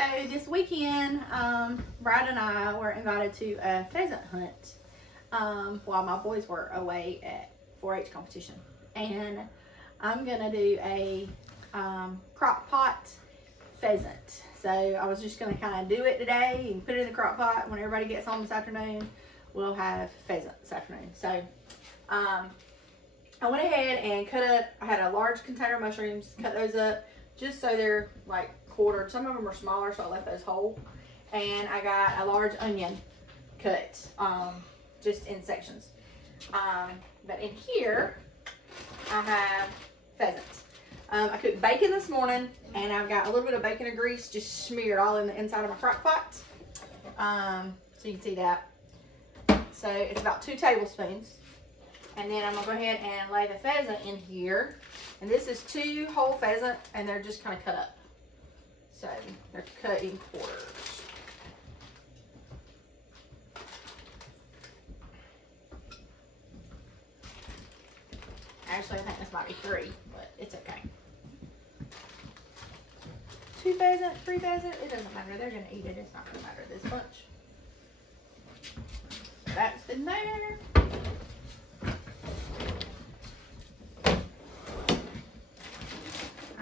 So this weekend, Brad and I were invited to a pheasant hunt while my boys were away at 4-H competition. And I'm gonna do a crock pot pheasant. So I was just gonna kind of do it today and put it in the crock pot. When everybody gets home this afternoon, we'll have pheasant this afternoon. So I went ahead and cut up, I had a large container of mushrooms, cut those up just so they're like quartered. Some of them are smaller, so I left those whole. And I got a large onion cut, just in sections. But in here, I have pheasant. I cooked bacon this morning, and I've got a little bit of bacon and grease just smeared all in the inside of my crock pot. So you can see that. So it's about 2 tablespoons. And then I'm gonna go ahead and lay the pheasant in here. And this is 2 whole pheasant, and they're just kind of cut up. So they're cut in quarters. Actually, I think this might be 3, but it's okay. 2 pheasant, 3 pheasant, it doesn't matter. They're gonna eat it. It's not gonna matter this much. That's in there.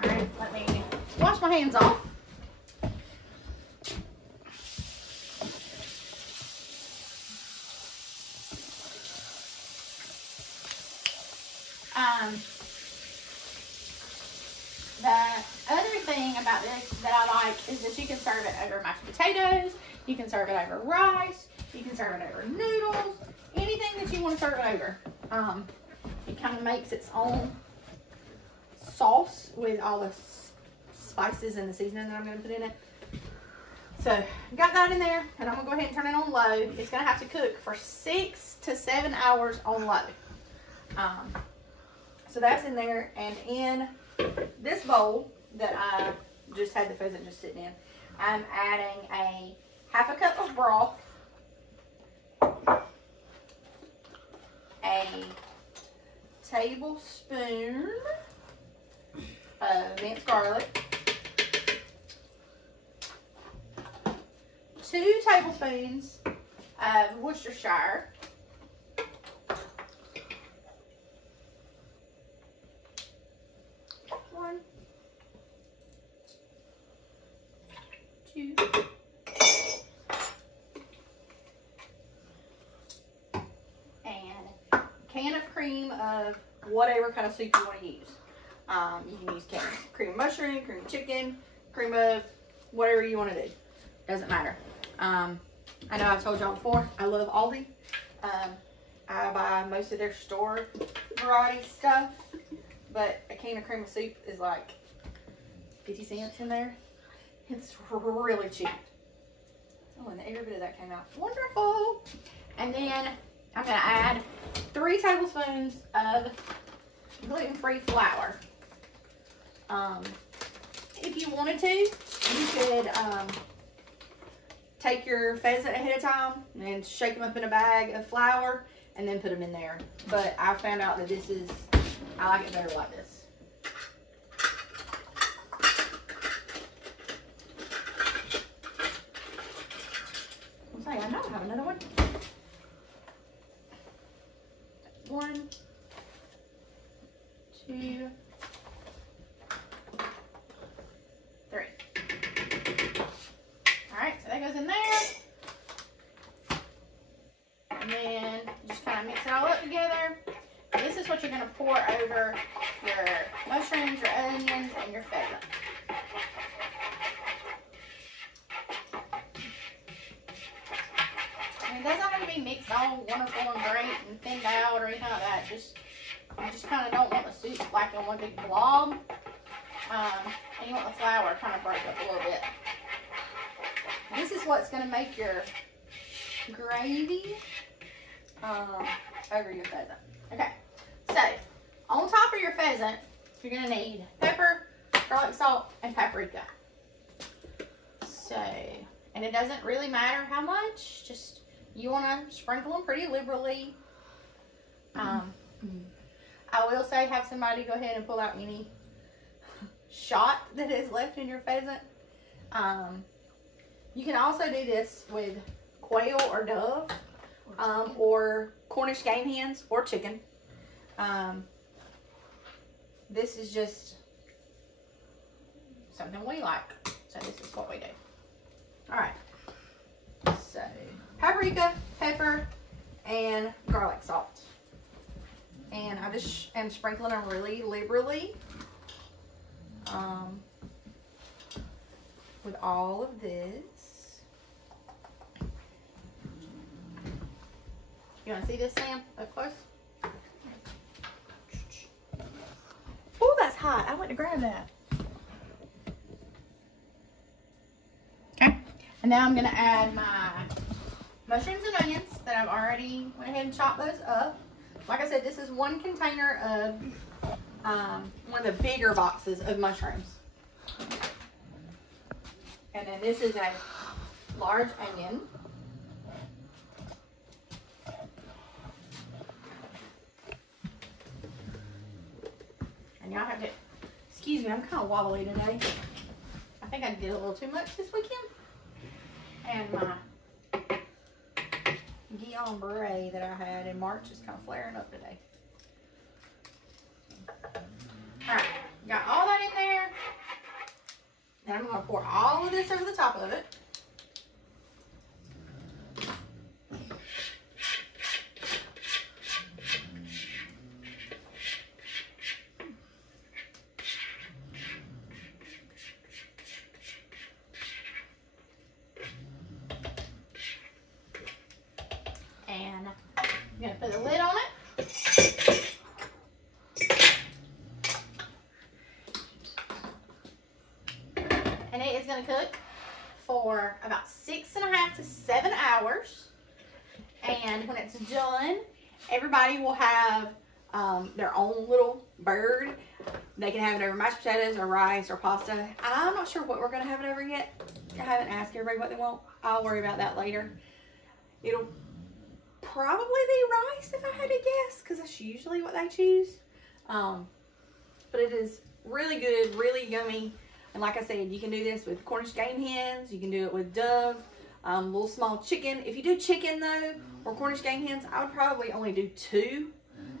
All right, let me wash my hands off. The other thing about this that I like is that you can serve it over mashed potatoes, you can serve it over rice, you can serve it over noodles, anything that you want to serve it over. It kind of makes its own sauce with all the spices and the seasoning that I'm going to put in it. So, got that in there, and I'm going to go ahead and turn it on low. It's going to have to cook for 6 to 7 hours on low. So that's in there, and in this bowl that I just had the pheasant just sitting in, I'm adding a 1/2 cup of broth, a tablespoon of minced garlic, 2 tablespoons of Worcestershire, 1, 2, and a can of cream of whatever kind of soup you want to use. You can use cream of mushroom, cream of chicken, cream of whatever you want to do. Doesn't matter. I know I've told y'all before, I love Aldi. I buy most of their store variety stuff, but a can of cream of soup is like 50 cents in there. It's really cheap. Oh, and every bit of that came out wonderful. And then I'm gonna add 3 tablespoons of gluten-free flour. If you wanted to, you could take your pheasant ahead of time and shake them up in a bag of flour and then put them in there. But I found out that I like it better like this. I'm saying, I know I have another one. 1, 2, 3. Alright, so that goes in there. And then just kind of mix it all up together. And this is what you're going to pour over your mushrooms, your onions, and your pheasant. And it doesn't have to be mixed all wonderful and great and thinned out or anything like that. You just kind of don't want the soup like in one big blob. And you want the flour kind of break up a little bit. This is what's going to make your gravy over your pheasant. Okay, so on top of your pheasant, you're going to need pepper, garlic salt, and paprika. So, and it doesn't really matter how much, just you want to sprinkle them pretty liberally. I will say have somebody go ahead and pull out any shot that is left in your pheasant. You can also do this with quail or dove, or Cornish game hens or chicken. This is just something we like, so this is what we do. All right, so paprika, pepper, and garlic salt. And I just am sprinkling them really liberally with all of this. You want to see this, Sam, up close? Oh, that's hot. I went to grab that. Okay. And now I'm going to add my mushrooms and onions that I've already went ahead and chopped those up. Like I said, this is one container of one of the bigger boxes of mushrooms. And then this is a large onion. And y'all have to, excuse me, I'm kind of wobbly today. I think I did a little too much this weekend. And my Guillain Barre that I had in March is kind of flaring up today. Alright, got all that in there. And I'm going to pour all of this over the top of it. And I'm going to put a lid on it. And it is going to cook for about 6.5 to 7 hours. And when it's done, everybody will have their own little bird. They can have it over mashed potatoes or rice or pasta. I'm not sure what we're going to have it over yet. I haven't asked everybody what they want. I'll worry about that later. It'll probably be rice if I had to guess, because that's usually what they choose. But it is really good, really yummy. And like I said, you can do this with Cornish game hens. You can do it with dove, little small chicken. If you do chicken though, or Cornish game hens, I would probably only do 2.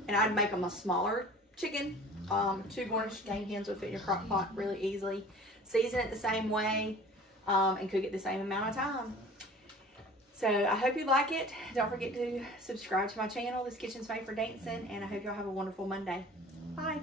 And I'd make them a smaller chicken. 2 Cornish game hens would fit in your crock pot really easily. Season it the same way, and cook it the same amount of time. So I hope you like it. Don't forget to subscribe to my channel. This Kitchen's Made for Dancing, and I hope y'all have a wonderful Monday. Bye.